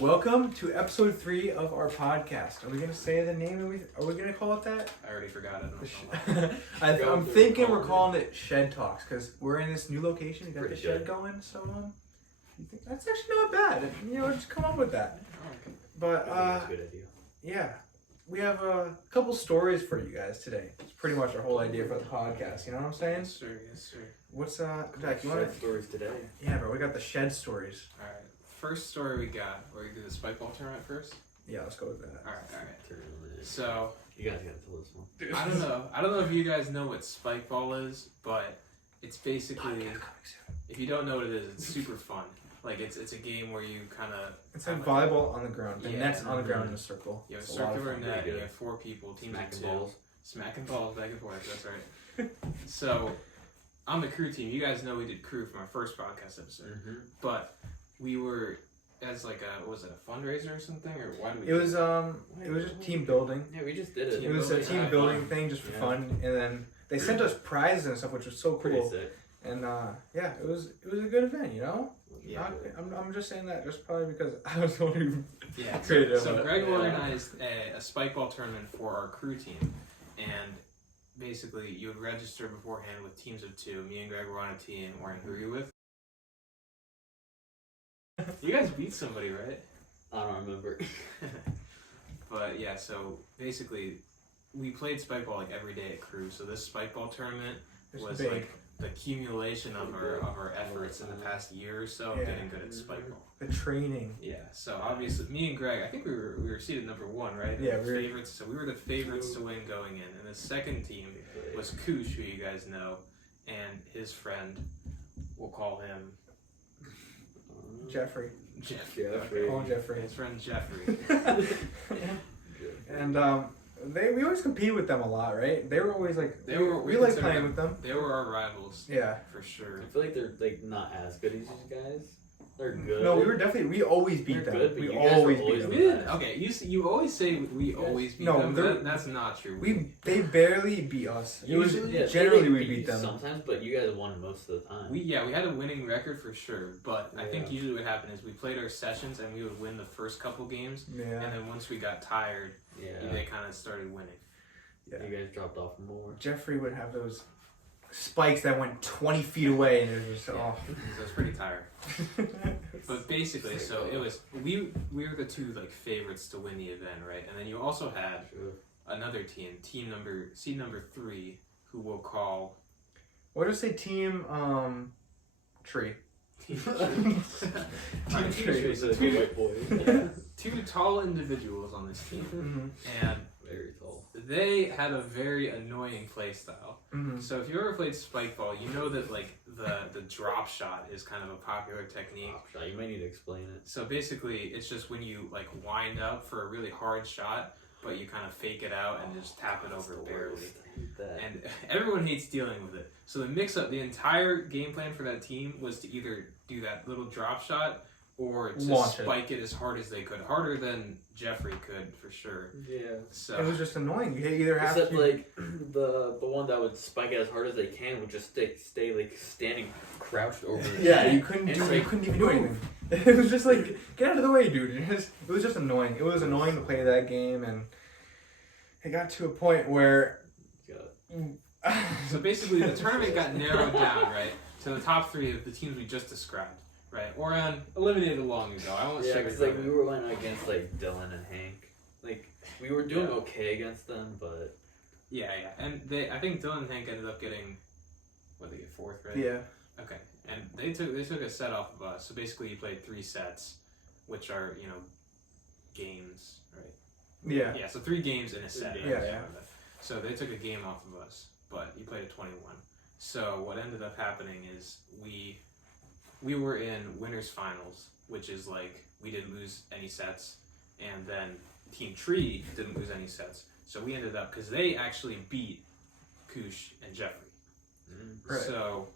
Welcome to episode 3 of our podcast. Are we going to say the name? Are we going to call it that? I already forgot it. I'm thinking we're calling it Shed Talks because we're in this new location. We got Pretty the shed good. going, so you think that's actually not bad. Just come up with that. But That's a good idea. yeah, we have a couple stories for you guys today. It's pretty much our whole idea for the podcast. You know what I'm saying? Yes, sir. Yes, sir. What's Jack? You want Shed stories today. Yeah, bro. We got the shed stories. All right. First story we got. We're gonna do the spike ball tournament first. Yeah, let's go with that. All right. So You guys gotta tell this one. I don't know if you guys know what spike ball is, but it's basically, if you don't know what it is, it's super fun. Like it's a game where you kind of. It's like volleyball on the ground. The Yeah. net's on the ground in a circle. You have a It's a lot of circular fun. net. Pretty You good. have 4 people, teams of 2. Smacking balls. Smacking balls back and forth. That's right. So, on the crew team, you guys know we did crew from our first podcast episode, but we were as like a was it a fundraiser or something, or why do we? It was just team building. Yeah, we just did it. It was a building. team building thing just for Yeah. fun, and then they sent us prizes and stuff, which was so Pretty cool. sick. And yeah, it was a good event, you know. Yeah. I'm just saying that just probably because I was the one who Yeah, created it. so but- Greg Yeah. organized a spike ball tournament for our crew team, and basically you would register beforehand with teams of 2. Me and Greg were on a team. Warren, who were you with? You guys beat somebody, right? I don't remember. But yeah, so basically we played spike ball like every day at crew. So this spike ball tournament It's was big. like the accumulation of our efforts in the past year or so Yeah. getting good at spike ball. The training. Yeah, so obviously me and Greg, I think we were seated number 1, right? Yeah, The we were- favorites. So we were the favorites to win going in, and the second team was Kush, who you guys know, and his friend. We'll call him Jeffrey. Jeffrey. Jeffrey. Call him Jeffrey. His friend Jeffrey. And we always compete with them a lot, right? They were always like we like consider playing with them. They were our rivals. Yeah. For sure. I feel like they're like not as good as you guys. They're good. No, we always beat They're them. good, but We you guys are always beat always them. We didn't. Okay, you always say we always beat No, them. they're- That's not true. They barely beat us. It was Usually- Yeah, generally they we beat beat you them. sometimes, but you guys won most of the time. We had a winning record for sure, but I think Yeah. usually what happened is we played our sessions and we would win the first couple games, and Yeah. then once we got tired, Yeah. they kind of started winning. Yeah. You guys dropped off more. Jeffrey would have those spikes that went 20 feet away, and it was just So I was pretty tired. But basically, so it was we were the 2 like favorites to win the event, right? And then you also had Sure. another team, seed number 3, who we'll call What did I say? Team Tree. Team Team Tree. It's a white boy. 2 tall individuals on this team, Mm-hmm. and Very tall. they had a very annoying play style. Mm-hmm. So if you ever played spike ball, you know that like the drop shot is kind of a popular technique. Shot. You might need to explain it. So basically, it's just when you like wind up for a really hard shot, but you kind of fake it out and just tap it over barely. I hate that. And everyone hates dealing with it. So the entire game plan for that team was to either do that little drop shot or to Launch it. spike it as hard as they could, harder than Jeffrey could for sure. Yeah. So It was just annoying. You either have Except to. like the one that would spike it as hard as they can would just stay like standing crouched over. the Yeah, net. you couldn't And do. it's You like, couldn't even do anything. It was just like, get out of the way, dude. It was just annoying. It was annoying to play that game, and it got to a point where. So basically, the tournament got narrowed down, right, to the top 3 of the teams we just described, right? Orion eliminated long ago. I won't Yeah, sugarcoat because like it. we were going against like Dylan and Hank. Like we were doing okay against them, but Yeah, and I think Dylan and Hank ended up getting, what, they get 4th, right? Yeah. Okay, and they took a set off of us. So basically, you played 3 sets, which are games, right? Yeah. Yeah, so 3 games in a set. Yeah. So they took a game off of us, but you played a 21. So what ended up happening is we were in winners finals, which is like we didn't lose any sets, and then Team Tree didn't lose any sets. So we ended up, because they actually beat Kush and Jeffrey. Right. So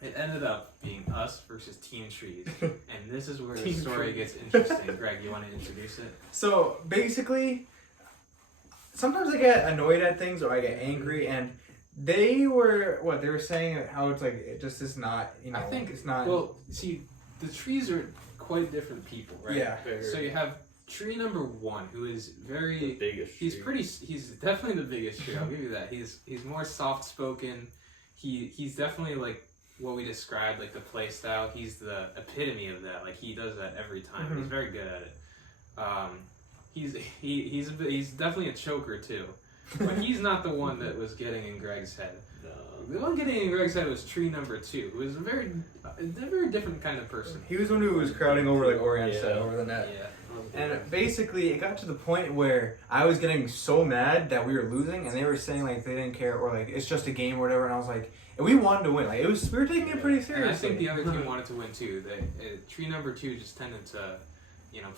it ended up being us versus Team Trees, and this is where the Team story Trees. gets interesting. Greg, you want to introduce it? So basically, sometimes I get annoyed at things or I get angry, and they were saying how it's like it just is not, I think it's not. Well, see, the trees are quite different people, right? Yeah. So you have tree number 1, who is very. The biggest. He's pretty. He's definitely the biggest tree. I'll give you that. He's more soft spoken. He's definitely like what we described, like the play style. He's the epitome of that. Like he does that every time. Mhm. He's very good at it. He's definitely a choker too, but he's not the one that was getting in Greg's head. No. The one getting in Greg's head was tree number 2, who was a very different kind of person. He was the one who was crowding over like Orion said Yeah. over the net. Yeah. And basically, it got to the point where I was getting so mad that we were losing, and they were saying like they didn't care or like it's just a game or whatever. And I was like, and we wanted to win. Like we were taking it pretty seriously. And I think the other team wanted to win too. Tree number 2 just tended to,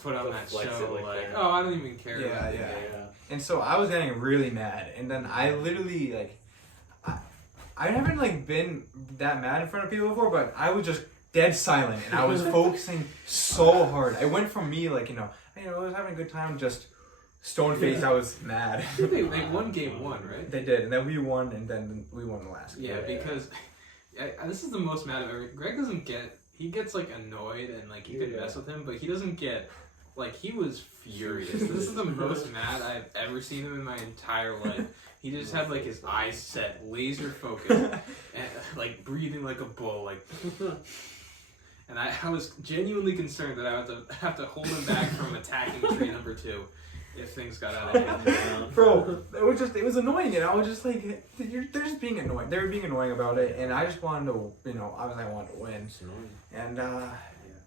put on that Flex show it like that. oh, I don't even care. Yeah, about the yeah. game. And so I was getting really mad, and then I literally like, I haven't like been that mad in front of people before, but I was just dead silent, and I was focusing so hard. I went from me like I was having a good time, just stone faced. I was mad. I think they won game 1, right? They did, and then we won, and then we won the last game. Yeah, because this is the most mad I've ever. Greg doesn't get. He gets like annoyed and like you can mess with him, but he doesn't get. Like he was furious. This is the most mad I've ever seen him in my entire life. He just had like his eyes set, laser focused, and like breathing like a bull, like. And I was genuinely concerned that I would have to hold him back from attacking tree number 2 if things got out of hand. Bro, it was annoying, and I was just like, they're just being annoying. They were being annoying about it, and I just wanted to, obviously I wanted to win. It's annoying.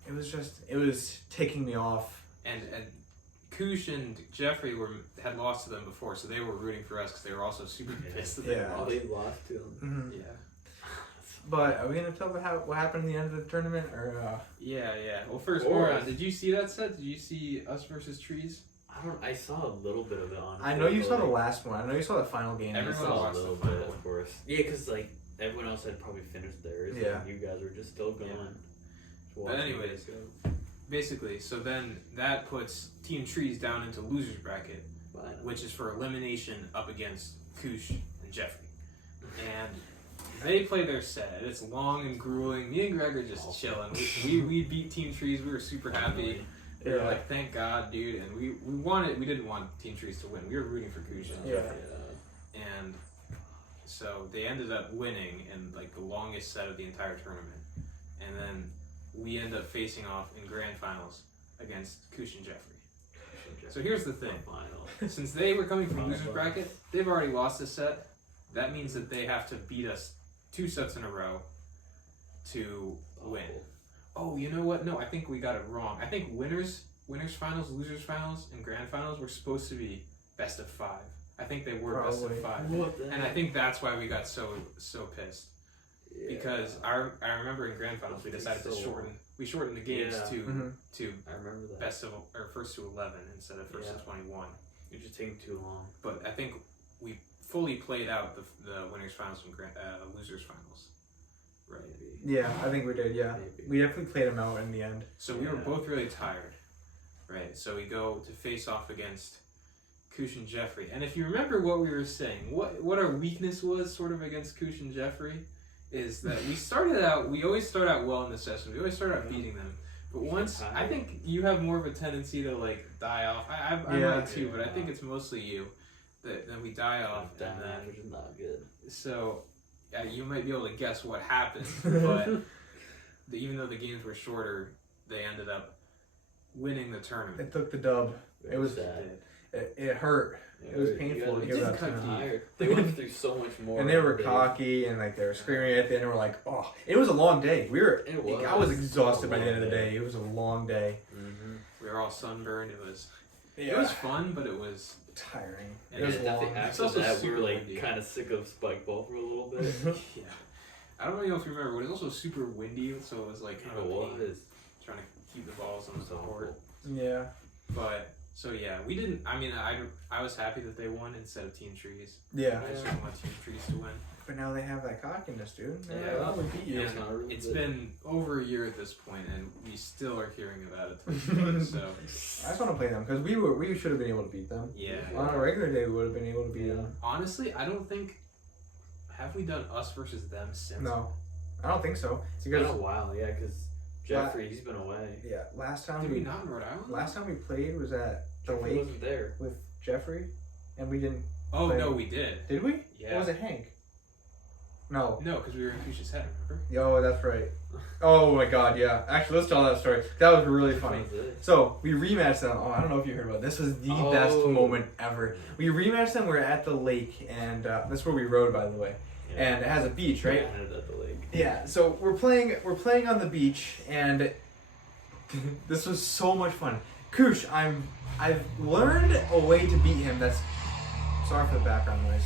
And it was taking me off. And Kush and Jeffrey had lost to them before, so they were rooting for us because they were also super pissed that they Yeah. lost. They lost to them. Mm-hmm. Yeah. But are we gonna tell what happened at the end of the tournament, or? Yeah. Well, first, Or- Orion, did you see that set? Did you see us versus trees? I saw a little bit of it on. I know you saw the last one. I know you saw the final game. I Everyone saw a watched little the bit, final of course. Yeah, because like everyone else had probably finished theirs. Yeah. And you guys were just still going. Yeah. Just But watching anyways, you guys basically, so then that puts Team Trees down into losers bracket, go. Fine. which is for elimination up against Kush and Jeffrey. And they play their set. It's long and grueling. Me and Greg are just chilling. We beat Team Trees. We were super happy. We were like, thank God, dude. And we didn't want Team Trees to win. We were rooting for Kush and Jeffrey. And so they ended up winning in like the longest set of the entire tournament. And then we end up facing off in grand finals against Kush and Jeffrey. So here's the thing. Since they were coming from losers bracket, they've already lost a set. That means that they have to beat us 2 sets in a row to win. Oh, you know what? No, I think we got it wrong. I think winners finals, losers finals, and grand finals were supposed to be best of 5. I think they were best of 5. And I think that's why we got so pissed. Because I remember in grand finals we decided to shorten the games to I remember that. best of or first to 11 instead of first to 21. You're just taking too long. But I think we fully played out the winners finals and losers finals. Right. Yeah, I think we did. Yeah, Maybe. we definitely played them out in the end. So we were both really tired. Right. So we go to face off against Kush and Jeffrey. And if you remember what we were saying, what our weakness was sort of against Kush and Jeffrey is that we always start out well in the session. We always start out beating them. But once, I think you have more of a tendency to like die off. I might too, but I think it's mostly you that we die off. And then, which is not good. so you might be able to guess what happened, but even though the games were shorter, they ended up winning the tournament. It took the dub. It was sad. It hurt. It was painful to hear that. Tired. They went through so much more. And they were cocky and like they were screaming at the end. And we're like, oh, it was a long day. I was exhausted by the end of the day. It was a long day. Mm-hmm. We were all sunburned. It was fun, but it was tiring. And It was I think long. after also that, we were super like windy. kind of sick of spike ball for a little bit. yeah. I don't really know if you remember, but it was also super windy, so it was like kind of a pain trying to keep the balls on the court. Yeah. But so yeah, we didn't. I mean, I was happy that they won instead of Team Trees. Yeah. I just didn't want Team Trees to win. But now they have that cockiness, dude. Yeah. We beat you. And it's been over a year at this point, and we still are hearing about it. So I just want to play them because we should have been able to beat them. yeah. On a regular day, we would have been able to beat them. Honestly, I don't think. Have we done us versus them since? No, I don't think so. It's been a while, yeah, because Jeffrey, he's been away. Yeah, last time Did we not in Rhode Island? Last time we played was at the Jeffrey lake wasn't there. with Jeffrey, and we didn't. Oh play. no, we did. Did we? Yeah. Or was it Hank? No. No, because we were in Kush's head. Remember? Oh, that's right. Oh my God, yeah. Actually, let's tell that story. That was really funny. What was it? So we rematched them. Oh, I don't know if you heard about it. This was the best moment ever. We rematched them. We're at the lake, and that's where we rode, by the way. Yeah. And it has a beach, right? Yeah, at the lake. Yeah. So we're playing on the beach, and this was so much fun. Kush, I've learned a way to beat him. That's sorry for the background noise,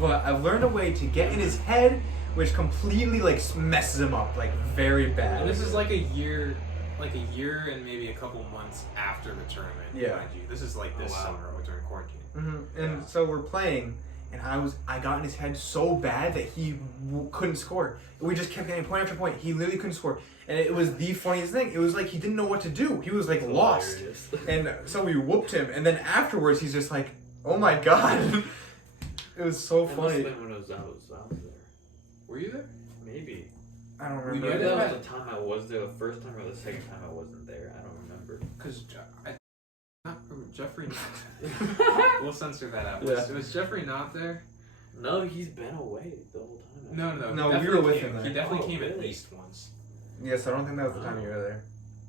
but I've learned a way to get in his head, which completely like messes him up, like very bad. And this is like a year and maybe a couple months after the tournament. Yeah. Mind you. This is like this summer during quarantine. And so we're playing, and I got in his head so bad that he couldn't score. We just kept getting point after point. He literally couldn't score, and it was the funniest thing. It was like he didn't know what to do. He was like lost, Hilarious. and so we whooped him. And then afterwards, he's just like, "Oh my God!" It was so That must funny. have been when I was there. Were you there? Maybe. I don't We remember. Maybe Yeah, that was the time I was there. The first time or the second time I wasn't there. I don't remember. Because Jeffrey. We'll censor that out. Yeah. Was Jeffrey not there? No, he's been away the whole time. No. No, he we definitely were with came. him there. He definitely Oh, came at really? least once. Yes, I don't think that was the time you were there.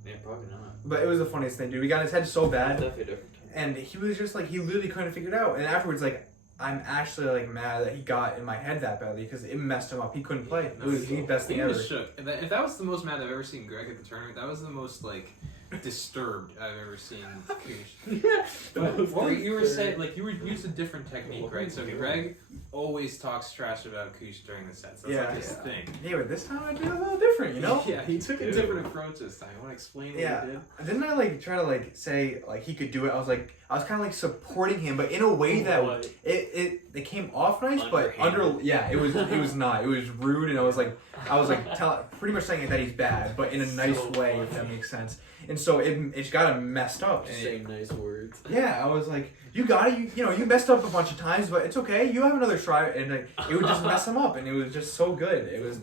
Yeah, probably not. But it was the funniest thing, dude. We got in his head so bad. Definitely a different time. And he was just like, he literally couldn't figure it out. And afterwards, like, I'm actually like mad that he got in my head that badly because it messed him up. He couldn't play. It was the best thing He ever. was shook. If that was the most mad I've ever seen Greg at the tournament, that was the most like disturbed I've ever seen Kush. But what you were saying, like you were used a different technique, right? So Greg always talks trash about Kush during the sets. That's like his thing. Yeah, but this time I did a little different, you know? Yeah, he took a different approach this time. You want to explain what Yeah. he did? Didn't I like try to like say like he could do it? I was kind of like supporting him, but in a way that it came off nice, but it was not. It was rude, and I was like pretty much saying that he's bad, but in a nice way, if that makes sense. And so it got him messed up. Just saying nice words. Yeah, I was like, you got it. You messed up a bunch of times, but it's okay. You have another try, and like, it would just mess him up, and it was just so good. It was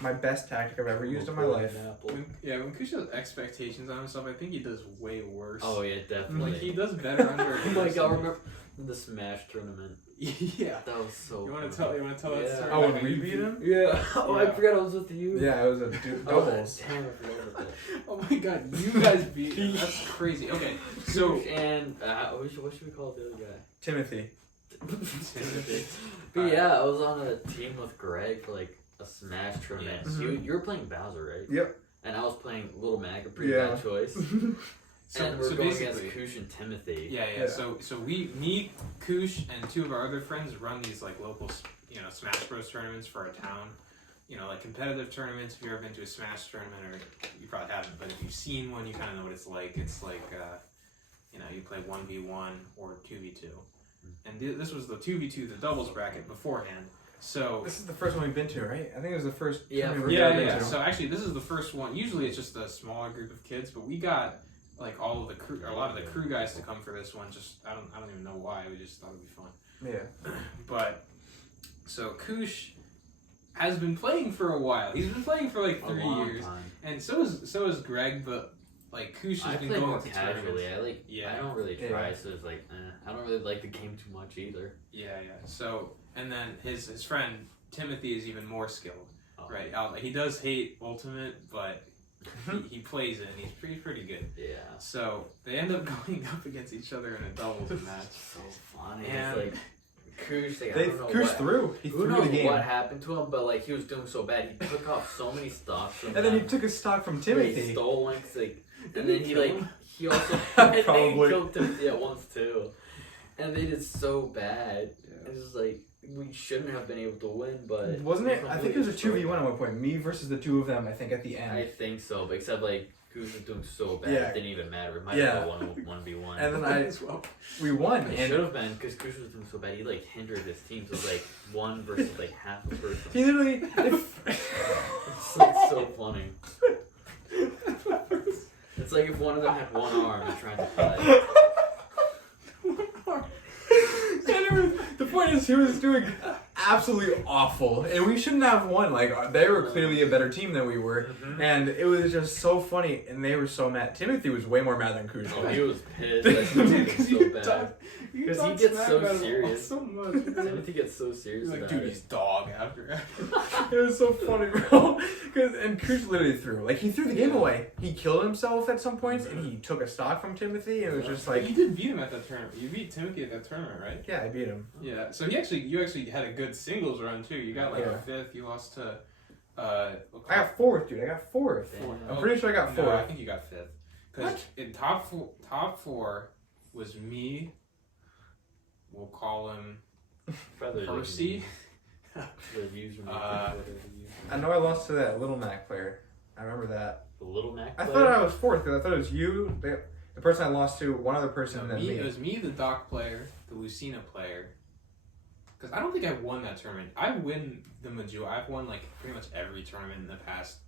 my best tactic I've ever used in my life. When Kush has expectations on himself, I think he does way worse. Oh yeah, definitely. Like he does better under. Oh my God! Remember the Smash tournament? Yeah. That was so. You want to tell that story? Oh, when we beat him? Yeah. Oh, I Yeah. forgot I was with you. Yeah, it was a doubles. Damn, I forgot about that. Oh my God, you guys beat him. That's crazy. Okay, so and what should we call the other guy? Timothy. But yeah, I was on a team with Greg for like a Smash tournament. Yes. You were playing Bowser, right? Yep. And I was playing Little Mac, a pretty Yeah. bad choice. And we're going against Kush and Timothy. Yeah. So me, Kush, and two of our other friends run these like local, Smash Bros tournaments for our town. Like competitive tournaments. If you've ever been to a Smash tournament, or you probably haven't, but if you've seen one, you kind of know what it's like. It's like, you play 1v1 or 2v2. And this was the 2v2, the doubles bracket beforehand. So This is the first one we've been to, right? I think it was the first. Yeah, tournament we've yeah. ever been to. So actually, this is the first one. Usually, it's just a smaller group of kids, but we got like all of the crew, or a lot of the crew guys to come for this one. Just I don't even know why. We just thought it'd be fun. Yeah. But so Kush has been playing for a while. He's been playing for like 3 years, and so is Greg. But like Kush has been play going more to casually. tournaments. I don't really try, so it's like I don't really like the game too much either. Yeah. So and then his friend Timothy is even more skilled. Right. He does hate Ultimate, but he plays it, and he's pretty good. Yeah. So they end up going up against each other in a doubles match. So funny. And It's like Kush, I They don't know Kush what, threw. He who threw knows the game. what happened to him, but like he was doing so bad, he took off so many stocks from And then he them. took a stock from He Timothy. stole one, 'cause, like, and Didn't then he he kill like him? he also I think he Probably. killed Timothy at once too, and they did so bad. Yeah. It's just like we shouldn't have been able to win, but Wasn't it? we I think it was a completely 2v1 at one point. Me versus the two of them, I think, at the end. I think so, but except like Kush was doing so bad, Yeah. it didn't even matter. It might Yeah. have been 1v1. And then well. we won. It And should have been because Kush was doing so bad. He like hindered his team, so it was like one versus like half a person. he literally. It's like so funny. It's like if one of them had one arm and trying to play. The point is, he was doing absolutely awful, and we shouldn't have won. Like they were clearly a better team than we were, and it was just so funny. And they were so mad. Timothy was way more mad than Kush. Oh, he was pissed. That he was so bad. Because he gets so serious. So much. Timothy gets so serious. He's like, about dude, he's dog after. It was so funny, bro. And Kush literally threw. Like, he threw the game away. He killed himself at some points, and he took a stock from Timothy, and it was just like... You did beat him at that tournament. You beat Timothy at that tournament, right? Yeah, I beat him. Yeah, so you actually had a good singles run, too. You got, like, a fifth. You lost to... I got fourth, dude. I got fourth. I'm pretty sure I got fourth. No, I think you got fifth. Because in top four was me... We'll call him Percy. I know I lost to that Little Mac player. I remember that. The Little Mac I player? thought I was fourth because I thought it was you, the person I lost to, one other person, and then me. It was me, the Doc player, the Lucina player. Because I don't think I won that tournament. I've won I've won like pretty much every tournament in the past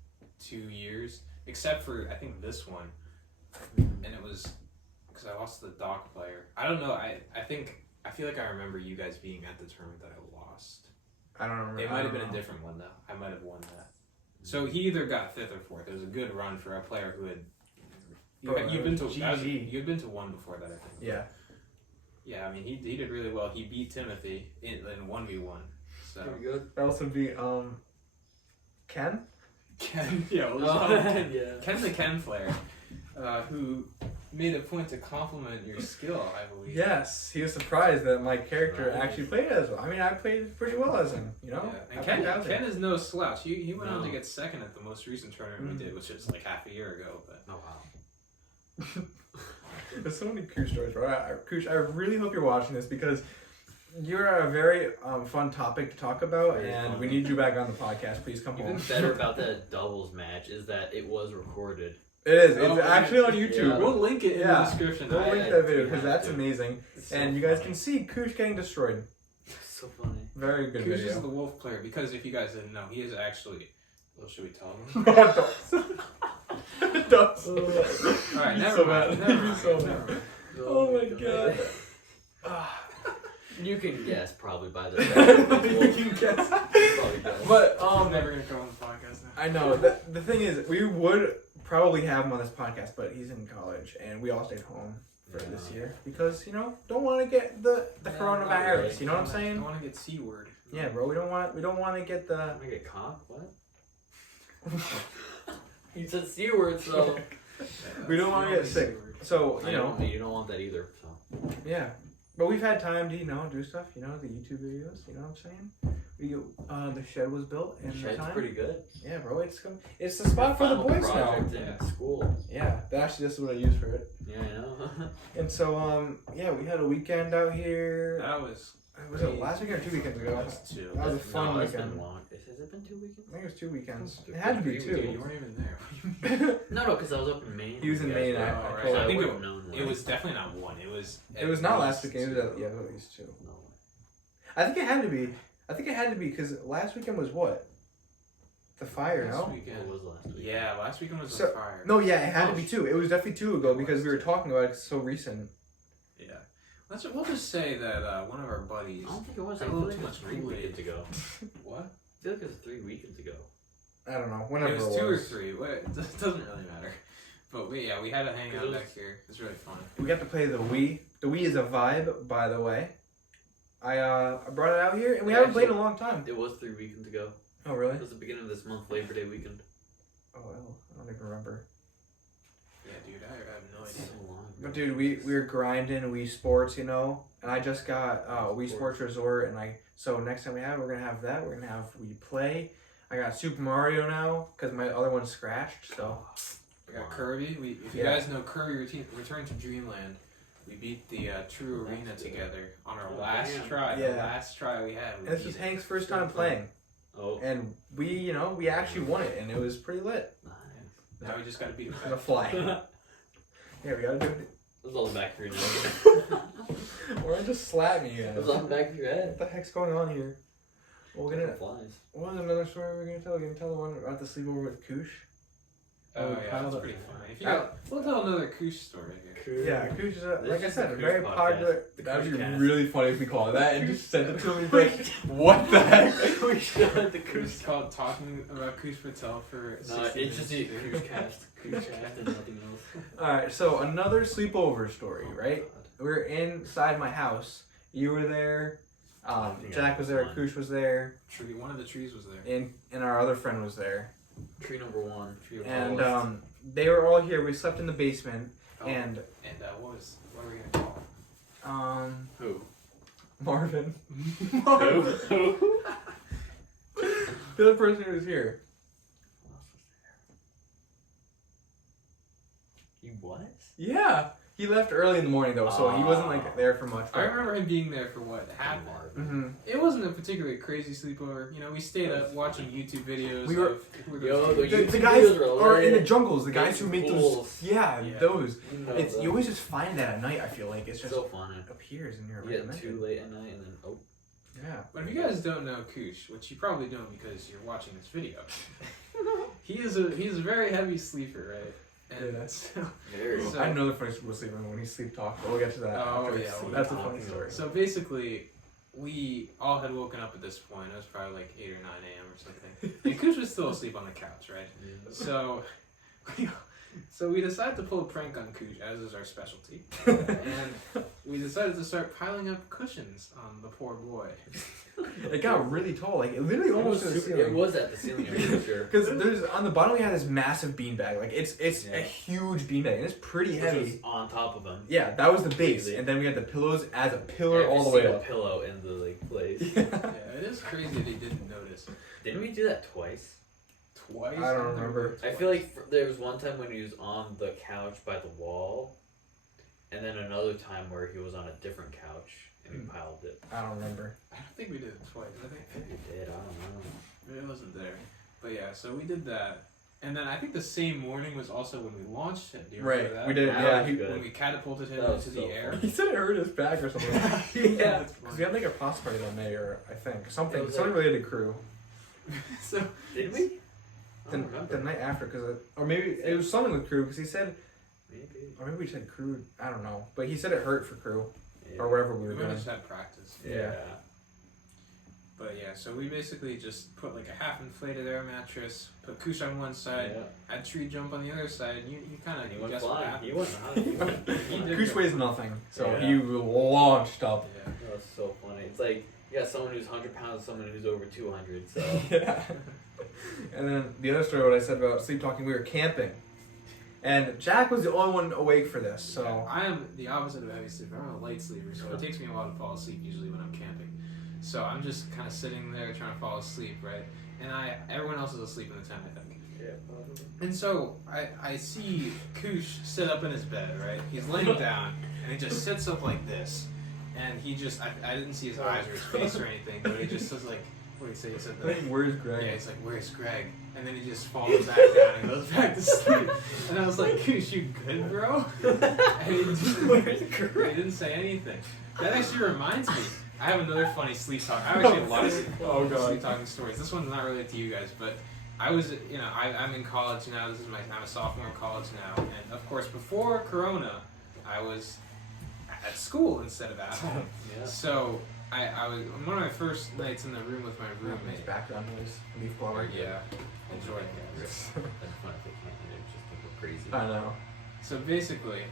2 years, except for I think this one, and it was because I lost to the Doc player. I don't know. I feel like I remember you guys being at the tournament that I lost. I don't remember. It might have been a different one though. I might have won that. So he either got fifth or fourth. It was a good run for a player who had. You've been to one before that, I think. Yeah. Yeah, I mean he did really well. He beat Timothy in 1v1. So Pretty good. I also beat Ken. Ken, yeah, Yeah. Ken the Ken player, who made a point to compliment your skill, I believe. Yes, he was surprised that my character actually played as well. I mean, I played pretty well as him, you know? Yeah. And Ken is no slouch. He went on to get second at the most recent tournament we did, which was like half a year ago. But oh wow. There's so many Kush stories, bro. Kush, I really hope you're watching this because you're a very fun topic to talk about, and we need you back on the podcast. Please come home. Even better about that doubles match is that it was recorded. It is. It's actually on YouTube. Yeah. we'll link it in the description. We'll link that video because that's amazing. So and you guys can see Kush getting destroyed. So funny. Very good Kush video. is the wolf player because if you guys didn't know, he is actually. Well, should we tell him? Ducks. Alright, never mind. Never mind. Oh my god. You can guess probably by the You can guess. But I'm never gonna come on the podcast now. I know. The thing is, we would probably have him on this podcast, but he's in college, and we all stayed home for this year because don't want to get the coronavirus. Really. You know what I'm saying? Don't want to get C word. Yeah, bro. We don't want to get the. I'm gonna get caught. What? You said C word, so We don't want to get sick. So you don't want that either. So yeah. But we've had time to, do stuff, the YouTube videos, you know what I'm saying? The shed was built in the shed's time. pretty good. Yeah, bro, it's the spot for the boys now. In school. Yeah, actually this is what I use for it. Yeah, I know. And so, we had a weekend out here. That was... Was it last weekend or 2 weekends ago? That was 2. That was a fun It's weekend. been long. Has it been 2 weekends? I think it was 2 weekends. It had to be 2. Dude, you weren't even there. No, because I was up in Maine. He was in Maine. I think it it was definitely not 1. It was not last weekend. It was at least 2. No. I think it had to be because last weekend was what? The fire, Last no? weekend. It was last weekend. Yeah, last weekend was the fire. No, yeah, it had to be 2. It was definitely 2 ago because we were talking about it. It's so recent. Yeah. We'll just say that one of our buddies... I don't think it was. I I feel feel like like it it was was 3 weekends ago. What? I feel like it was 3 weekends ago. I don't know. Whenever It was 2 or 3. It doesn't really matter. But we had a hangout back here. It was really fun. We got to play the Wii. The Wii is a vibe, by the way. I brought it out here, and we haven't played in a long time. It was 3 weekends ago. Oh, really? It was the beginning of this month, Labor Day weekend. Oh, well, I don't even remember. Yeah, dude, I have no It's idea. so long. But dude, we were grinding Wii Sports, and I just got Wii Sports Resort, and so next time we're gonna have that. We're gonna have Wii Play. I got Super Mario now because my other one's scratched. So We got Kirby. If you guys know Kirby Return to Dreamland, we beat the True Arena together on our last try. Yeah. The last try we had. and this was Hank's first time playing, Oh. and we actually won it, and it was pretty lit. Nice. Now we just gotta beat The fly. Yeah, we gotta do it. It was all in the back of your neck. Or just slap me, It was on the back of your What head. the heck's going on here? We're gonna. Flies. What was another story we're gonna tell? We're gonna tell the one about the sleepover with Kush. Oh yeah, that's pretty funny. If you got, we'll tell another kush story here. Yeah, kush is This like I is said, the a Kush very podcast. popular. The That would be Kushcast. really funny if we call it that and just send it to him. Like, what the heck? We should let the It's kush. called talking about kush patel for. No, 60 it's just a minutes. kushcast and nothing else. All right, so another sleepover story, right? We were inside my house. You were there. Jack was there. Kush was there, Tree. One of the trees was there. and our other friend was there. Tree number 1. Tree of And forest. they were all here. We slept in the basement, Oh, and what were we gonna call? Who? Marvin, Who? the other person who was here. He was? Yeah, he left early in the morning though, so he wasn't like there for much. I remember him being there for what happened. Mm-hmm. It wasn't a particularly crazy sleepover. You know, we stayed up watching YouTube videos. We were- of who the Yo, The YouTube guys videos are are in the lit. jungles. The guys who It's make cool. those. Yeah, Yeah. those. You know It's them. you always just find that at night. I feel like it's just so funny. appears in your You get recommended. too late at night and then Yeah. But if you guys don't know Kush, which you probably don't because you're watching this video, he's a very heavy sleeper, right? And Yeah. so, very. So- I know the funny story was sleeping when he sleep talked, but we'll get to that. Oh, after. yeah, we'll That's a get to funny that. story. so basically, we all had woken up at this point. It was probably like 8 or 9 a.m. or something. And Kush was still asleep on the couch, right? So we decided to pull a prank on Kush, as is our specialty. And we decided to start piling up cushions on the poor boy. It got really tall, like it literally It almost was, to the super, it ceiling. was at the ceiling, I'm pretty sure. Because there's on the bottom we had this massive beanbag, like it's Yeah. a huge beanbag and it's pretty Which heavy. was on top of him. Yeah, that was the base, Crazy. and then we had the pillows as a pillar Every all the way single up. pillow in the like place. Yeah, it is crazy they didn't notice. Didn't we do that twice? Twice? I don't remember. I feel like there was one time when he was on the couch by the wall, and then another time where he was on a different couch and we piled it. I don't remember. I don't think we did it twice. I think We did, I don't know. it wasn't there. But yeah, so we did that. And then I think the same morning was also when we launched it. Do you remember Right, that? we did. That Yeah, was he, good. When we catapulted him That was into the so air. funny. he said it hurt his back or something. Yeah. That's Because we had like a pasta party that night, or I think It something was something related to crew. So Did we? I The, don't remember. the night after, because or maybe it was something with crew, because he said, Maybe. or maybe we said crew. I don't know, but he said it hurt for crew Yeah. or whatever we we were might doing. have just had practice. Yeah. But yeah, so we basically just put like a half inflated air mattress, put Kush on one side, Yeah. had Tree jump on the other side, and you kind And he of went guess what flying. happened. He went high. He went He did Kush go- weighs nothing, so Yeah. he launched up. Yeah. That was so funny. It's like you got someone who's 100 pounds, someone who's over 200. So Yeah. And then the other story, what I said about sleep talking, we were camping, and Jack was the only one awake for this. So I am the opposite of a heavy sleeper. I'm a light sleeper, so it takes me a while to fall asleep usually when I'm camping. So I'm just kind of sitting there trying to fall asleep, right? And everyone else is asleep in the tent, I think. yeah. And so I see Kush sit up in his bed, right? He's laying down, and he just sits up like this. And he just, I didn't see his eyes or his face or anything, but he just says like, what did he say? He said I think where's Greg? yeah, he's like, where's Greg? And then he just falls back down and goes back to sleep. And I was like, Kush, you good, bro? And he didn't say anything. That actually reminds me, I have another funny sleep talk. I actually have a lot of Oh, God. sleep talking stories. This one's not related to you guys, but I was, I'm in college now. I'm a sophomore in college now. And of course, before Corona, I was at school instead of at home. Yeah. So I was on one of my first nights in the room with my Nice roommate. background noise, leaf blower. Yeah, enjoy it, guys. That's fun if they can't hear it, just think we're crazy. I know. So basically,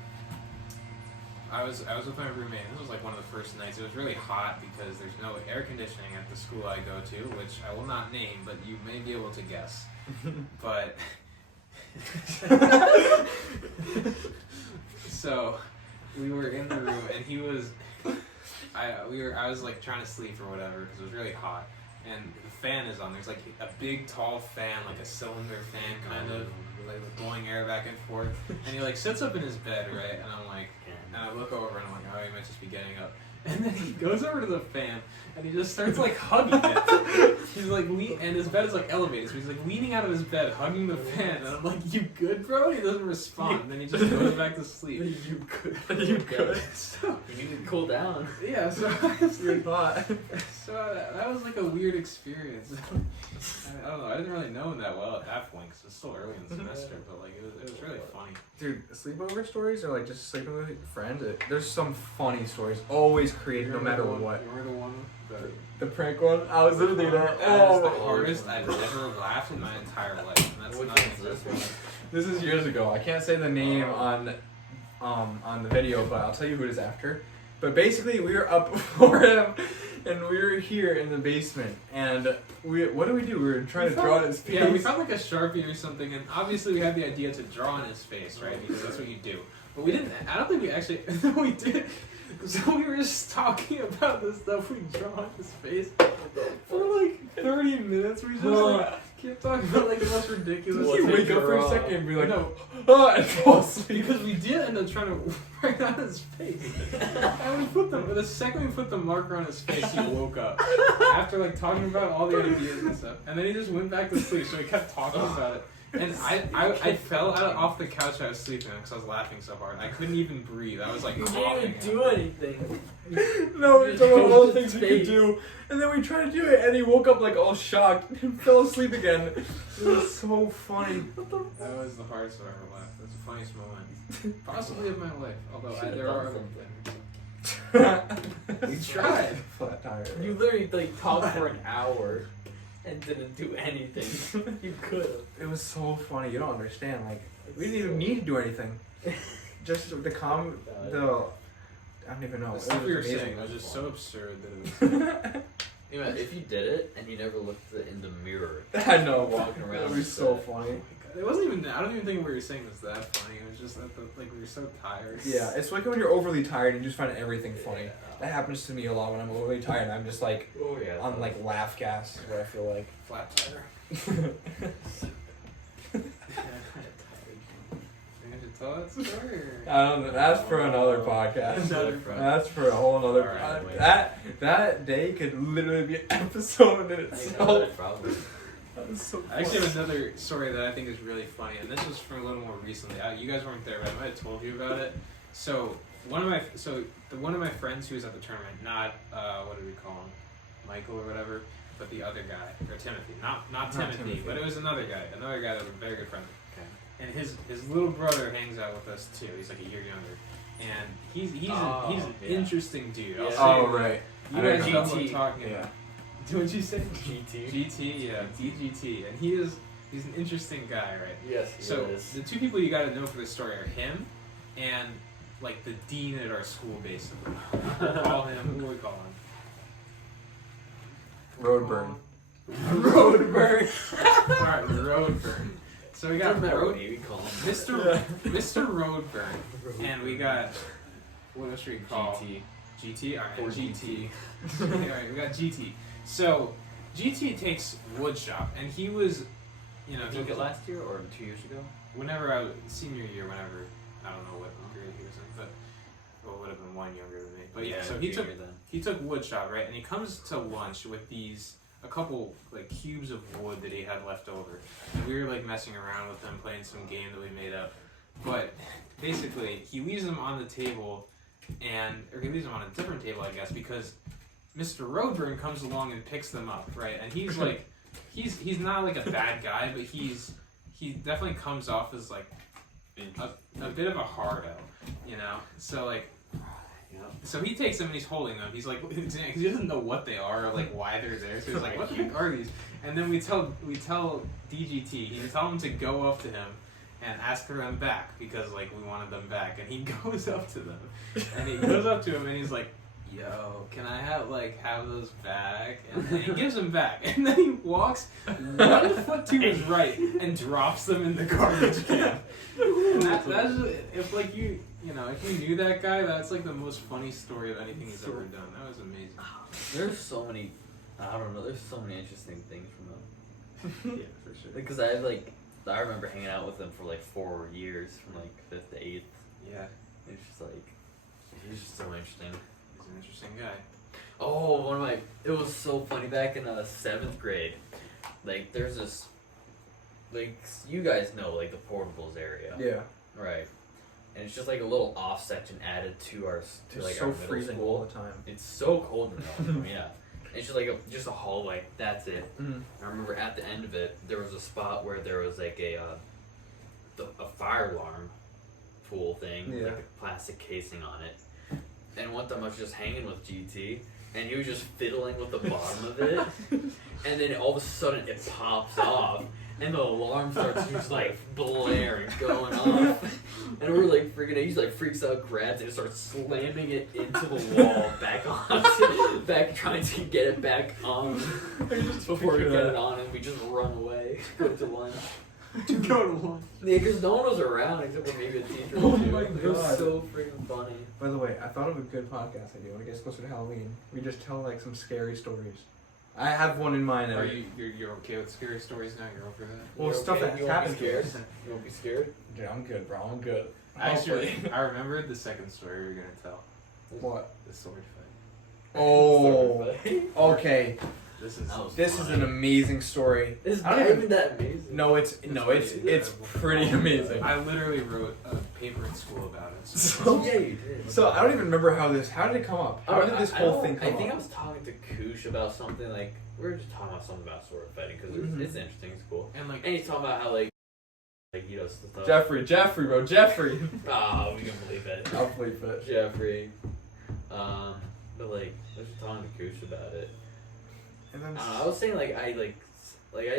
I was with my roommate. This was like one of the first nights. It was really hot because there's no air conditioning at the school I go to, which I will not name, but you may be able to guess. But so we were in the room, and he was. I was like trying to sleep or whatever because it was really hot, and the fan is on. There's like a big tall fan, like a cylinder fan kind of, like blowing air back and forth. And he like sits up in his bed, right? And I'm like, and I look over and I'm like, oh, he might just be getting up. And then he goes over to the fan and he just starts like hugging it. He's like and his bed is like elevated, so he's like leaning out of his bed, hugging the fan. And I'm like, "You good, bro?" And he doesn't respond. And then he just goes back to sleep. You good? You good? So You need to cool down. yeah, so I was You're like, hot. so that was like a weird experience. I don't know. I didn't really know him that well at that point because it's still early in the semester, but like it was really funny. Dude, sleepover stories or like just sleeping with your friends. There's some funny stories always created no matter what. You were the one that. The prank one, I was literally there. That is the hardest I've ever laughed in my entire life, and that's Which not one's this one? This is years ago. I can't say the name on the video, but I'll tell you who it is after. But basically, we were up before him, and we were here in the basement. And what do? We were trying to draw on his face. Yeah, we found like a Sharpie or something, and obviously we had the idea to draw on his face, right? Because that's what you do. But we didn't. I don't think we actually. we did. So we were just talking about the stuff we draw on his face for like 30 minutes. We just like, kept talking about like the most ridiculous. You things. wake up for a second and be like, No. oh, and fall asleep. Because we did end up trying to write on his face. And we put the second we put the marker on his face, he woke up. After like talking about all the ideas and stuff. And then he just went back to sleep, so we kept talking about it. And I fell off the couch I was sleeping on because I was laughing so hard. I couldn't even breathe. I was like You coughing. didn't even do anything. No, we were talking about all the things we could do, and then we tried to do it, and he woke up like all shocked and fell asleep again. It was so funny. That was the hardest I've ever laughed. That's the funniest moment, possibly of my life. Although there are other things. We tried. Flat tire. You literally like talked for an hour and didn't do anything. You could have. It was so funny. You don't understand. Like we didn't even need to do anything. Just the I don't even know. The It stuff was we were amazing. saying was just so absurd that it was. You know, if you did it and you never looked in the mirror, I know. walking around It was with so that. funny. It wasn't even. I don't even think what we were saying was that funny. It was just that like we were so tired. Yeah, it's like when you're overly tired and you just find everything funny. That happens to me a lot when I'm overly tired. I'm just like oh yeah, on like laugh gas. Is what I feel like. Flat tire. I should tell that story. I don't know. That's for another podcast. That's for a whole another. Alright, wait. That day could literally be an episode in I know, itself. probably. That was so. I actually funny. have another story that I think is really funny, and this was from a little more recently. You guys weren't there, but I might have told you about it. So one of my friends who was at the tournament, not what did we call him, Michael or whatever, but the other guy, or Timothy, not Timothy, but it was another guy that was a very good friend. Okay. And his little brother hangs out with us too. He's like a year younger, and he's an interesting dude. I'll Yeah. say Oh that. right. You I don't guys know. know what I'm GT. talking Yeah. about. What'd you say? GT. GT, yeah, DGT, and he's an interesting guy, right? Yes, he So is. the two people you got to know for this story are him and like the dean at our school, basically. We'll call him. Who do we call him? Roadburn. Roadburn. All right, Roadburn. So we got We call him Mr. Roadburn, and we got what else should we call GT. GT. All right, Or GT. All right, we got GT. So GT takes woodshop, and he was, you know, He took it last year or 2 years ago? whenever I was senior year, whenever I don't know what grade he was in, but well, would have been one younger than me. But yeah, so he took junior then. he took woodshop, right? And he comes to lunch with a couple like cubes of wood that he had left over. And we were like messing around with them, playing some game that we made up. But basically, he leaves them on the table, or he leaves them on a different table, I guess, because Mr. Roadburn comes along and picks them up, right? And he's like, he's not like a bad guy, but he definitely comes off as like a bit of a hardo, you know? So like, so he takes them and he's holding them. He's like, he doesn't know what they are or like why they're there. So he's like, what the heck are these? And then we tell DGT, he tell him to go up to him and ask for them back because like we wanted them back. And he goes up to them, and he goes up to him and he's like, yo, can I have those back? And then he gives them back, and then he walks 1 foot to his right and drops them in the garbage can. And that's if like if you knew that guy, that's like the most funny story of anything he's ever done. That was amazing. There's so many, I don't know, there's so many interesting things from him. Yeah, for sure. Because I remember hanging out with him for like 4 years, from like 5th to 8th. Yeah. It's just like, he's just so interesting. He's an interesting guy. Oh, it was so funny back in 7th grade. Like, there's this, like, you guys know, like, the portables area. Yeah. Right. And it's just like a little off section added to our It's our so middle freezing school. all the time. It's so cold in the yeah. It's just like just a hallway. That's it. Mm. I remember at the end of it, there was a spot where there was like a fire alarm pool thing with like a plastic casing on it. And one time I was just hanging with GT, and he was just fiddling with the bottom of it, and then all of a sudden it pops off, and the alarm starts just like blaring, going off, and we're like freaking out. He's like freaks out, grabs it, and starts slamming it into the wall, back trying to get it back on before we get it on, and we just run away, go to lunch. To go to lunch. Yeah, because no one was around except for maybe a teacher. Oh or two. my It was God. so freaking funny. By the way, I thought of a good podcast idea when it gets closer to Halloween. We just tell like some scary stories. I have one in mind. Are you're okay with scary stories now? You're over that? Well, You're stuff okay? that You won't be happens to scared? us. You won't be scared? Dude, I'm good, bro. I'm good. Actually, I remembered the second story we were gonna tell. What? The sword fight. Oh. Okay. This is This is an amazing story. It's I don't not even- even that amazing. No, it's pretty amazing. I literally wrote a paper in school about it. So- yeah, you did. So I don't even remember how did it come up? How did this whole thing come I think I up? was talking to Kush about something like, we were just talking about something about sword fighting because Mhm. it's interesting, it's cool. And like, And he's talking about how you know, stuff. Jeffrey, bro, Jeffrey. Oh, we can believe it. I'll believe it. Jeffrey. But like, I was just talking to Kush about it. And then I was saying like I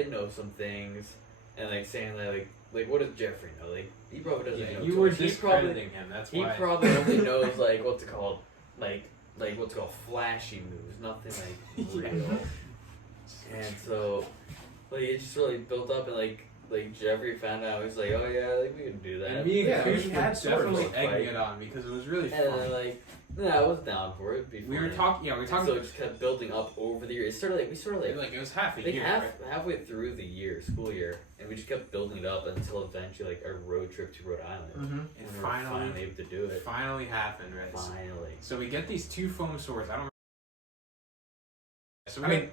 know some things, and like saying that like what does Jeffrey know? Like he probably doesn't yeah, know. you too were much. discrediting him. That's He why. probably only knows like what's it called, like what's it called, flashy moves, nothing like real. And so like it just really built up, and like Jeffrey found out, he's like, oh yeah, like we can do that. And me and Yeah, Kush we were had swords, definitely like, egging fight. it on because it was really And fun. then like, yeah, I was down for it. We were talking. Yeah, we were talking. So it just kept building up over the year. It started like it was half a like year. halfway through the school year, and we just kept building it up until eventually like our road trip to Rhode Island. Mm-hmm. And And we were finally finally able to do it. finally happened, right? Finally. So we get these two foam swords. I don't. So we I mean,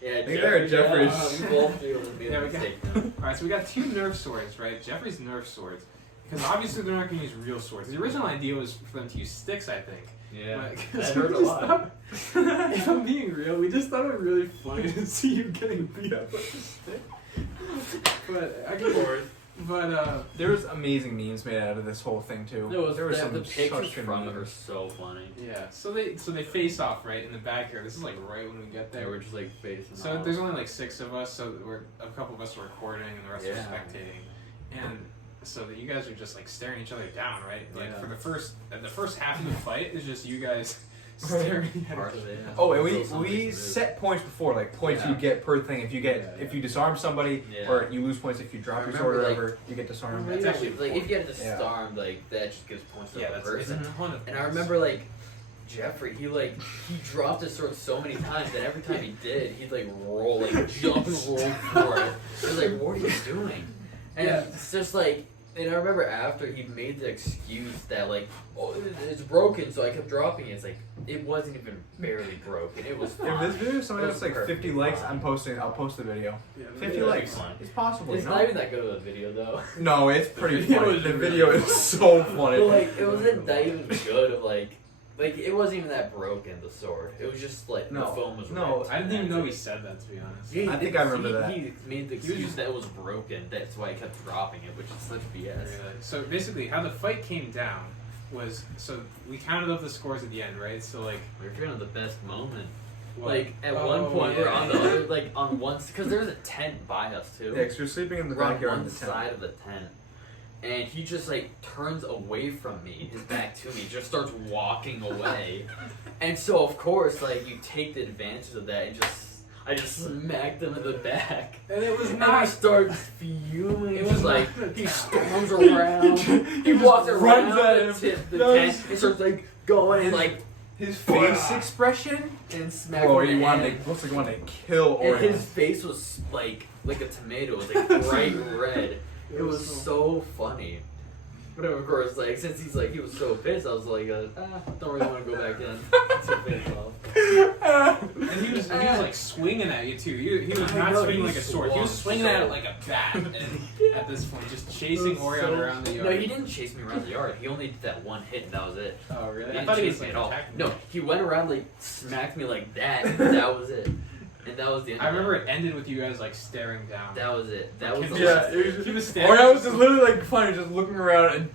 Yeah, there, Jeffrey. We both feel to be Yeah, a we got- mistake now. Alright, so we got two Nerf swords, right? Jeffrey's Nerf swords. Because obviously they're not going to use real swords. The original idea was for them to use sticks, I think. Yeah. But, I so heard we a just lot. thought- if I'm being real, we just thought it would really funny to see you getting beat up with a stick. But I can, There was amazing memes made out of this whole thing too. There were some the pictures such good from it are memes. so funny. yeah. So they face off right in the back here. This is like right when we get They there. were just like facing So off. there's only like 6 of us, so a couple of us are recording and the rest are Yeah. spectating. And so that you guys are just like staring each other down, right? Like Yeah. for the first half of the fight is just you guys staring at Part each of it, yeah. Oh, and Until something we moves. set points before, like points Yeah. you get per thing. If you get Yeah, if you disarm somebody, Yeah. or you lose points if you drop I your sword or remember, whatever, you get disarmed. That's actually like if you get Yeah. disarmed, like that just gives points to Yeah, the that's person. it's a ton of And I points. remember like Jeffrey, he dropped his sword so many times that every time he did, he'd like roll, like jump and roll for it. I was like, what are you doing? And Yeah. it's just like, and I remember after he made the excuse that like, oh, it's broken, so I kept dropping it. It's like it wasn't even barely broken. It was If fine. this video somebody It has was like 50 perfectly likes, fine. I'll post the video. Yeah, 50 Yeah, likes. that'd be fine. It's possible. It's no? not even that good of a video though. No, it's pretty The video funny. is The really video is funny. so funny. But like it wasn't that even good of like it wasn't even that broken, the sword. It was just like the No. foam was No, ripped. I didn't even know he That's it. said that, to be honest. Yeah, I think I remember that. He made the He was excuse just- that it was broken. That's why he kept dropping it, which is such BS. Really. So basically, how the fight came down was so we counted up the scores at the end, right? So like, We're feeling the best moment. what? Like at Oh, one point, yeah. we're on the other, like on one, because there's a tent by us too. Yeah, 'cause you're sleeping in the We're on backyard one of the tent. side of the tent, and he just like turns away from me, his back to me, just starts walking away, and so of course like you take the advantage of that and I just smacked him in the back. And it was And not. he starts fuming. It was was like not he the storms around. He walks runs around at the, him. the No, tent he's- and starts like going and like His face expression. and smacking Bro, him he in the wanted head. to, looks like he wanted to kill And Orion. his face was like a tomato. It was like bright red. It was so funny. But of course, like, since he was so pissed, I was like, don't really want to go back in. So pissed off. And he was like swinging at you too. He was not swinging like a sword. He was swinging at it like a bat. And at this point, just chasing Orion around the yard. No, he didn't chase me around the yard. He only did that one hit, and that was it. Oh really? He I thought he was chased me like at all. attacking. No, he went around like smacked me like that. And that was it. And that was the end. I remember it ended with you guys like staring down. That was it. That was the Yeah, it was, He was standing. Or I was just literally like funny, just looking around and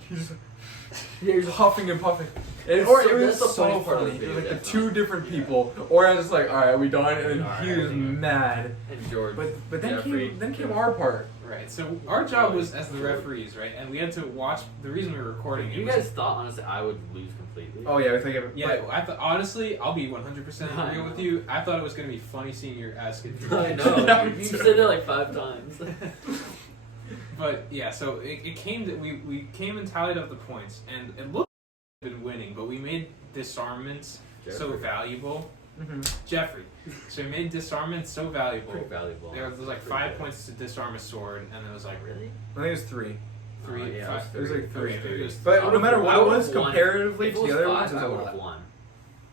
he's huffing and puffing. And It's or so- it was that's the so funny part of funny. the It was video, like the that's two not- different people. Or I was just like, all right, we done, and then Alright, he was everything. mad. And George. But then Jeffrey. came our part. Right. So our job was as the referees, right? And we had to watch. The reason we were recording. You it was- guys thought honestly I would lose completely. Oh yeah, I think it. Yeah, I thought honestly, I'll be 100% real with you. I thought it was gonna be funny seeing your ass get beat. I know. Yeah, you me said too. it like 5 times. But yeah, so it came that we came and tallied up the points, and it looked like we'd been winning, but we made disarmaments so Jeffrey. valuable. Mm-hmm. Jeffrey. So we made disarmaments so valuable. Pretty valuable. There was like 5 points to disarm a sword, and it was like Really? I think it was 3. 3, Oh, yeah, 5. It was like 3. Okay, maybe it was- But no matter what I it would've was, won. comparatively If to it was the other 5, ones, it was I a would have lot. won.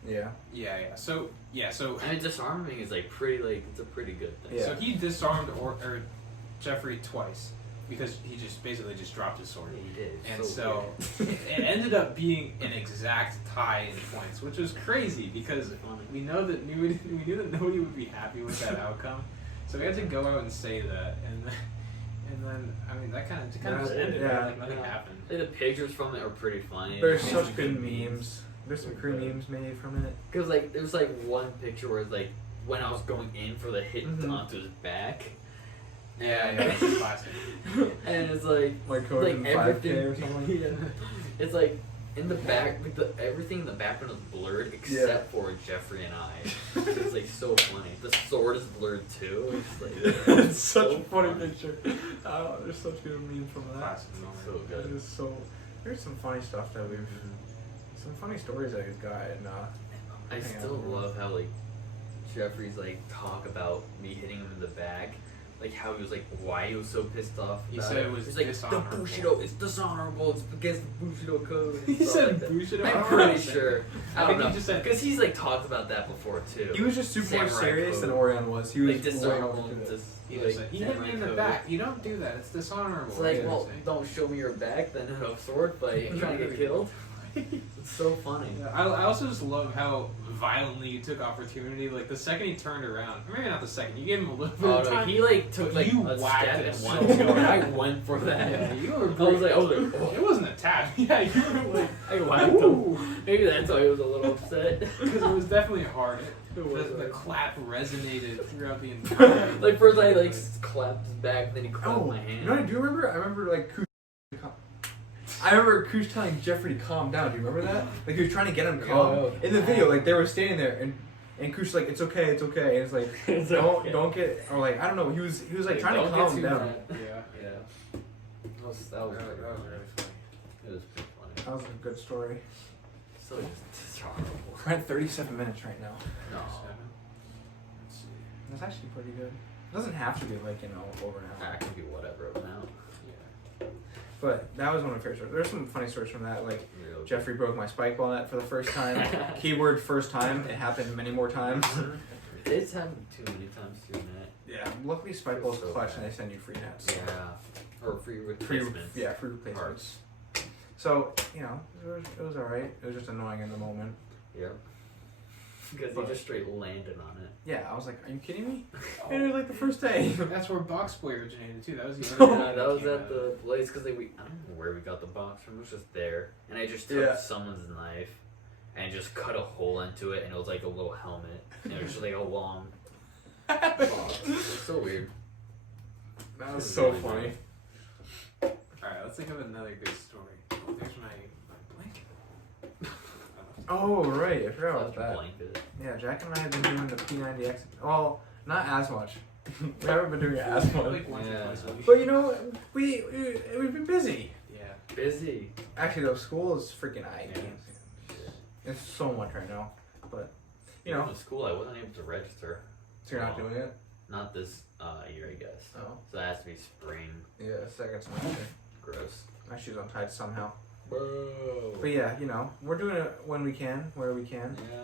Yeah. Yeah. So I mean, disarming is like pretty, like, it's a pretty good thing. Yeah. So he disarmed or Jeffrey twice because he just basically just dropped his sword. He did. And so so it ended up being an exact tie in points, which was crazy because we knew that nobody would be happy with that outcome. So we had to go out and say that, and then I mean that kind of just ended. Yeah. Like nothing happened. Like, the pictures from it are pretty funny. There's It such makes good me- memes. There's some crew memes made from it. Cause like there was like one picture where it's like when I was going in for the hit Mhm. onto his back. Yeah, that's a classic. And it's like Like code in 5K or everything. something. Yeah. It's like in the back, like everything in the background is blurred except for Jeffrey and I. It's like so funny. The sword is blurred too. It's like It's such a funny picture. Oh, there's such good memes from that. Classic moment. so It good. is so. There's some funny stuff that we've. Some funny stories that we've got, and I still love how like Jeffrey's like talk about me hitting him in the back. Like how he was like why he was so pissed off. He about said it was He's like dishonorable. the Bushido, it's dishonorable. It's against the Bushido code. and He stuff said like that. Bushido? I'm I don't pretty know. sure. I I think don't he know just said- because he's like talked about that before too. he was just super more Samurai serious code. than Orion was. He was Like dishonorable. way more into Just, He like, just said, he hit me in the samurai back. You don't do that. It's dishonorable. It's like, Yeah. well, don't show me your back, then in a sword fight, you're trying to get killed. It's so funny. Yeah, I also just love how violently you took opportunity. Like the second he turned around, maybe not the second. You gave him a little bit Oh of no, time. he like took like You a whacked step it and so one, two, and I hard. went for that. Yeah, you were. I was like, oh. It wasn't a tap. Yeah, you were like, I whacked him. Maybe that's why he was a little upset. because it was definitely hard. It was The hard. clap resonated throughout the entire. Like first I like clapped his back, then he clapped Oh, my hand. you know what I do remember? I remember like Kush. I remember Kush telling Jeffrey to calm down. Do you remember that? Like he was trying to get him calm Oh. in the video. Like they were standing there and Kush like it's okay, and it's like It's don't okay. don't get or like I don't know. He was like trying to Don't calm get him too down. mad. Yeah. Yeah. That was That pretty was funny. really funny. It was pretty funny. That was a good story. So just dishonorable. We're at 37 minutes right now. No. Let's see. That's actually pretty good. It doesn't have to be like over an hour. That can be whatever now. Yeah. But that was one of my favorite stories. There's some funny stories from that. Like Real Jeffrey broke my spike ball net for the first time. Keyword first time. It happened many more times. It's happened too many times too, Matt. Yeah. Luckily, spike ball's So clutch, bad. and they send you free nets. Yeah. Or free Free, replacements. yeah, free replacements. Parts. So it was alright. It was just annoying in the moment. Yep. Because he But- just straight landed on it. Yeah, I was like, "Are you kidding me?" And it was like the first day. That's where Box Boy originated too. That was the Oh. other. Yeah, thing that was came at out. the place because I don't know where we got the box from. It was just there, and I just took Yeah. someone's knife and just cut a hole into it, and it was like a little helmet, and it was just like a long box. It was so weird. That was so funny. All right, let's think of another good story. Oh, there's my blanket. Oh right, I forgot Left about that. blanket. Yeah, Jack and I have been doing the P90X. Well, not as much. We haven't been doing it as much. Like once or Yeah. twice a week. But you know, we've been busy. Yeah. Busy. Actually, though, school is freaking I Yeah. It's so much right now. But you know, in school, I wasn't able to register. so you're not doing it. Not this year, I guess. Oh, So it has to be spring. yeah, second semester. Gross. My shoe's untied somehow. Bro. But yeah, you know, we're doing it when we can, where we can. Yeah.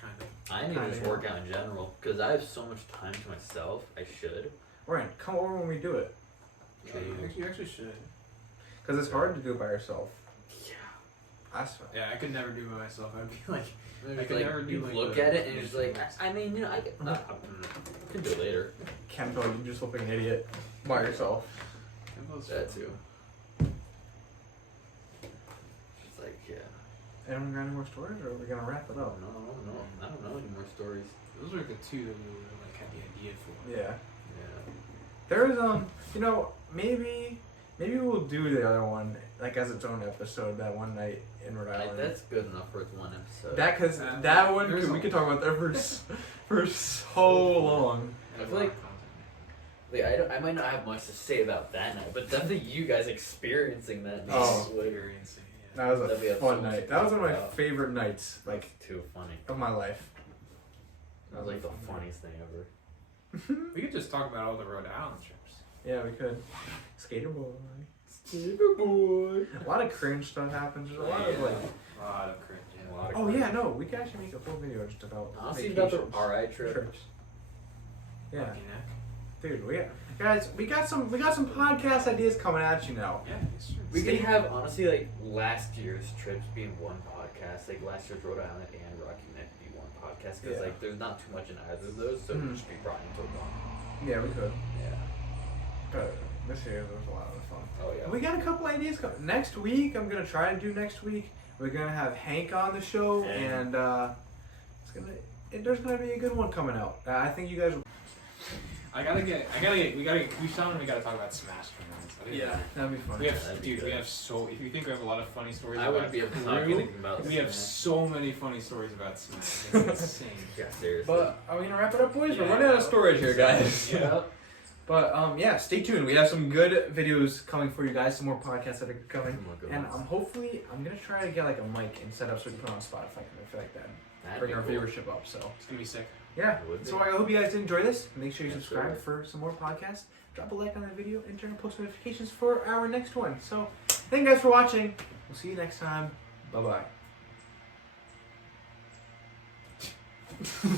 Kind of. I need to just work out in general because I have so much time to myself. I should. Ryan, come over when we do it. Yeah, you actually should. Because it's hard to do it by yourself. Yeah. That's fine. Yeah, I could never do it by myself. I'd be like, I could never do, you like, look the- at it and you're just like, I mean, you know, I can do it later. Kempo, you just look like an idiot by yourself. That too. It's like, yeah. Anyone got any more stories, or are we gonna wrap it up? No, I don't know any more stories. Those were the two that we like had the idea for. Yeah. Yeah. There's you know, maybe we'll do the other one like as its own episode that one night in Rhode Island. That's good enough for its one episode. That because that one there's we a- could talk about that for so long. I feel like I might not have much to say about that night, but definitely you guys experiencing that night. Oh. was, like, experiencing. That was That'd be a a fun so night. much That was one of my about. favorite nights, like too funny. of my life. That was like the funniest thing ever. We could just talk about all the Rhode Island trips. Yeah, we could. Skater boy. Skater boy. A lot of cringe stuff happens. There's a lot of like. A lot of cringe. A lot of Oh cringe. yeah, no, we could actually make a full video just about Honestly, about the vacations, RI trip. trips. Yeah, Lucky neck. dude, guys, we got some podcast ideas coming at you now. Yeah, it's true. We could have honestly like last year's trips being one podcast, like last year's Rhode Island and Rocky Neck be one podcast because Yeah. like there's not too much in either of those, so it Mhm. would just be brought into one. Yeah, we could. Yeah. But this year there was a lot of fun. Oh yeah. We got a couple ideas coming. Next week, I'm gonna try to do next week. We're gonna have Hank on the show, and there's gonna be a good one coming out. I think you guys. we gotta talk about Smash for minutes. I think That'd be fun. We have, That'd be dude, we good. have so. If you think we have a lot of funny stories, I about wouldn't be able to talk Peru, anything about we have Smash. so many funny stories about Smash. It's insane. Yeah, seriously. But are we gonna wrap it up, boys? We're Yeah. running out of storage here, guys. Yeah. But yeah, stay tuned. We have some good videos coming for you guys. Some more podcasts that are coming. More good And ones. hopefully I'm gonna try to get like a mic and set up so we can put it on Spotify. 'Cause I feel like that That'd bring be our cool. viewership up. So It's gonna be sick. yeah. It would be. So I hope you guys did enjoy this. Make sure you Yes, subscribe sir. for some more podcasts. Drop a like on the video and turn on post notifications for our next one. So thank you guys for watching. We'll see you next time. Bye bye.